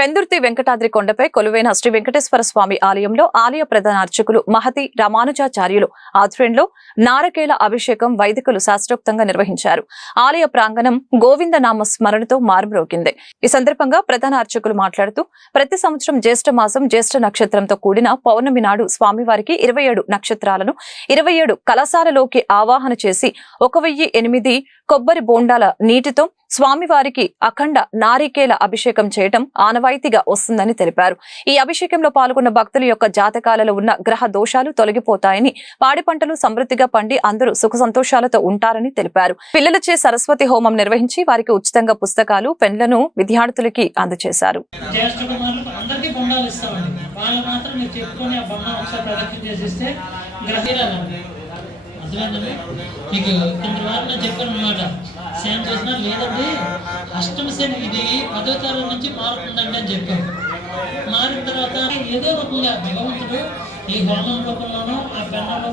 పెందుర్తి వెంకటాద్రి కొండపై కొలువైన శ్రీ వెంకటేశ్వర స్వామి ఆలయంలో ఆలయ ప్రధాన అర్చకులు మహతి రామానుజాచార్యులు ఆధ్వర్యంలో నారకేల అభిషేకం వైదికులు శాస్త్రోక్తంగా నిర్వహించారు. ఆలయ ప్రాంగణం గోవిందనామ స్మరణతో మారుమ్రోగింది. ఈ సందర్భంగా ప్రధాన అర్చకులు మాట్లాడుతూ ప్రతి సంవత్సరం జ్యేష్ఠ మాసం జ్యేష్ఠ నక్షత్రంతో కూడిన పౌర్ణమి నాడు స్వామివారికి 27 నక్షత్రాలను 27 కలశాలలోకి ఆవాహన చేసి 1008 కొబ్బరి బోండాల నీటితో స్వామివారికి అఖండ నారికేల అభిషేకం చేయడం ఆనవాయితీగా వస్తుందని తెలిపారు. ఈ అభిషేకంలో పాల్గొన్న భక్తుల యొక్క జాతకాలలో ఉన్న గ్రహ దోషాలు తొలగిపోతాయని, పాడి పంటలు సమృద్ధిగా పండి అందరూ సుఖ సంతోషాలతో ఉంటారని తెలిపారు. పిల్లలచే సరస్వతి హోమం నిర్వహించి వారికి ఉచితంగా పుస్తకాలు, పెన్లను విద్యార్థులకి అందజేశారు. మీకు కింద వారిలో చెప్పాను అనమాట. సేమ్ చేసినా లేదండి, అష్టమ శని ఇది 10వ తరగతి నుంచి మారుతుందండి అని చెప్పాను. మారిన తర్వాత ఏదో రకంగా భగవంతుడు ఈ హోమం రూపంలోనూ ఆ పెన్నులో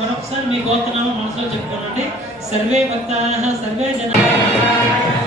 మరొకసారి మీ గోత్రనామం మనసులో చెప్పుకోనండి. Survey భక్తాః survey జనాః